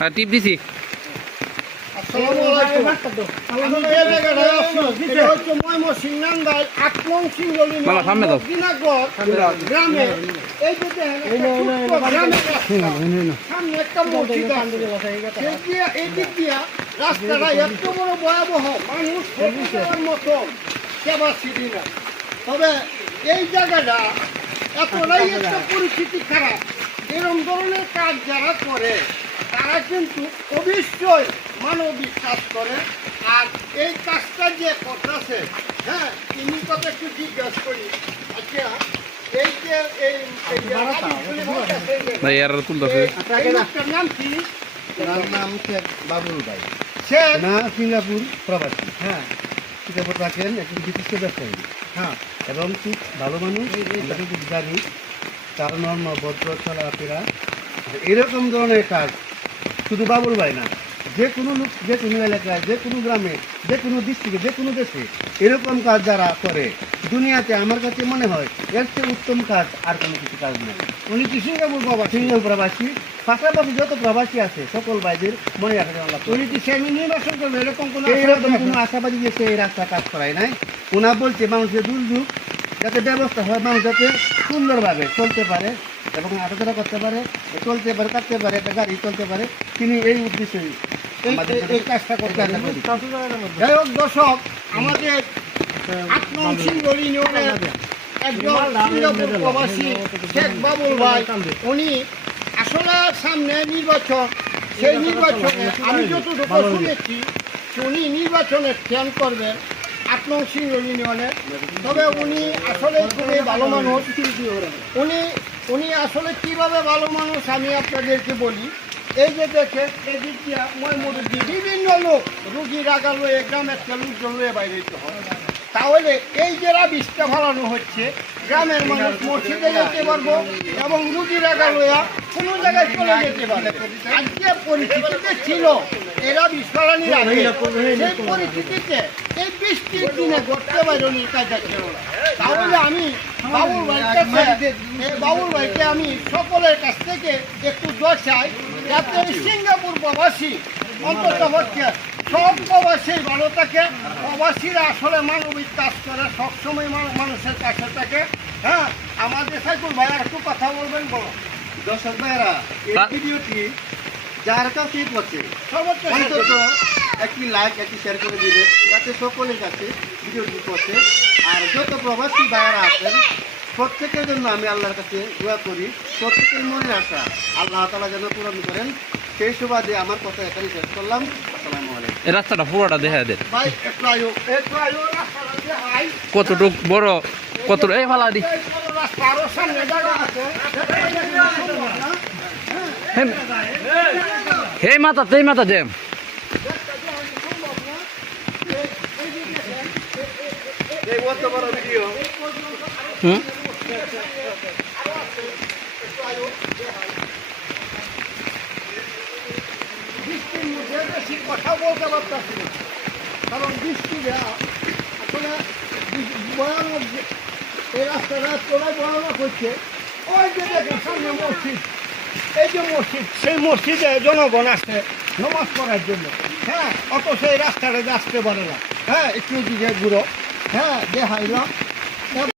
হ্যাঁ টিপ দিছি। রাস্তাটা এত বড় ভয়াবহ, মানুষ মতো ক্যাপাসিটি না। তবে এই জায়গাটা এতটাই একটা পরিস্থিতি খারাপ, এরকম ধরনের কাজ যারা করে তারা কিন্তু অবশ্যই মানবিক কাজ করে। আর এই কাজটা যে করতেছে, হ্যাঁ, তিনি কথা একটু জিজ্ঞাসা করি। আচ্ছা, এই যে ভাই আর তুলতেছে। এই লোকটার নাম কি? তার নাম শেখ বাবুল ভাই, শেখ না সিঙ্গাপুর প্রবাসী। হ্যাঁ, সিঙ্গাপুর থাকেন, একজন বিশিষ্ট ব্যবসায়ী। হ্যাঁ, এবং খুব ভালো মানুষ, আমরা খুব জানি তার নর্ম ভদ্র চলাফেরা। এরকম ধরনের কাজ শুধু বাবুল ভাই না, যে কোনো লোক, যে কোনো এলাকায়, যে কোনো গ্রামে, যে কোনো ডিস্ট্রিক্টে, যে কোনো দেশে এরকম কাজ যারা করে দুনিয়াতে আমার কাছে মনে হয় এর চেয়ে উত্তম কাজ আর কোনো কিছু কাজ নেই। উনি কি সিঙ্গাপুর প্রবাসী? সিঙ্গাপুর প্রবাসী, পাশাপাশি যত প্রবাসী আছে সকল ভাইদের মনে রাখা আল্লাহ। উনি কি সেমি নির্বাচন করবে এরকম কোনো এইরকম কোনো আশাবাদী যে এই রাস্তা কাজ করায় নাই। ওনা বলছে মানুষের দুর্যোগ যাতে ব্যবস্থা হয়, মানুষ যাতে সুন্দরভাবে চলতে পারে এবং হাঁটাচলা করতে পারে, চলতে পারে, থাকতে পারে, একটা গাড়ি চলতে পারে, তিনি এই উদ্দেশ্যেই এই কাজটা করতে। যাই হোক দর্শক, আমাদের ৮ নং সিঙ্গল ইউনিয়নের একজন সিঙ্গাপুর প্রবাসী শেখ বাবুল ভাই, উনি আসলে সামনে নির্বাচন, সেই নির্বাচনে আমি যতটুকু শুনেছি উনি নির্বাচনে ধ্যান করবেন ৮ নং সিঙ্গল ইউনিয়নে। তবে উনি আসলে খুবই ভালো মানুষ। উনি আসলে কীভাবে ভালো মানুষ আমি আপনাদেরকে বলি। এই যে দেখেন, এদিক দিয়ে ময়মুরুদ্দি বিভিন্ন লোক রুগী রাগা লয়ে গ্রামের লোকজন লয়ে বাইরে যেতে হয়। তাহলে এই যে রাবিশটা ফালানো হচ্ছে, গ্রামের মানুষ মসজিদে যেতে পারবো এবং রুগী রাগা লইয়া কোনো জায়গায় চলে যেতে পারবে। আজকে পরিস্থিতিতে ছিল এরা বিষ ফালানির আগে, সেই পরিস্থিতিতে এই বৃষ্টির দিনে করতে পারিনি কাজটা ছিল না। তাহলে আমি বাবুল ভাইকে আমি সকলের কাছ থেকে একটু দোয়া চাই, যাতে সিঙ্গাপুর প্রবাসী অন্তত হচ্ছে সব প্রবাসী ভালো থাকে। প্রবাসীরা আসলে মানবিক কাজ করে, সবসময় মানুষের কাছে থাকে। হ্যাঁ, আমাদের সাইকুল ভাই আর একটু কথা বলবেন, বলো। দর্শক ভাইয়েরা, এই ভিডিওটি যার কাছেই পড়ছে সর্বোচ্চ অন্তত একটি লাইক, একটি শেয়ার করে দিবে, যাতে সকলের কাছে ভিডিওটি পড়ছে। আর যত প্রবাসী ভাইয়েরা আছেন প্রত্যেকের জন্য আমি আল্লাহর কাছে দোয়া করি, প্রত্যেকের মনের আশা আল্লাহ তাআলা যেন পূরণ করেন। সেই সুবাদে আমার কথা এখানে শেষ করলাম। আসসালামু আলাইকুম। এই রাস্তাটা পুরোটা দেখা দেন ভাই একটু রাস্তাটা যে হাই কতটুক বড়, কত এই ফালা দি। রাস্তা আরো সামনে জায়গা আছে। হে মাথা তেই মাথা দেম। এই কত বড় ভিডিও। হুম, বৃষ্টির মধ্যে বেশি কথা বলতে পারতেছি না, কারণ বৃষ্টি আসলে ভয়ানক। এই রাস্তাটা তোলাই ভয়ানক হচ্ছে। ওই যে দেখেন সামনে মসজিদ, এই যে মসজিদ, সেই মসজিদে জনগণ আসে নমাজ পড়ার জন্য। হ্যাঁ, অত সেই রাস্তাটা আসতে পারে না। হ্যাঁ, একটু দিকে ঘুরো। হ্যাঁ, দেখাইলাম।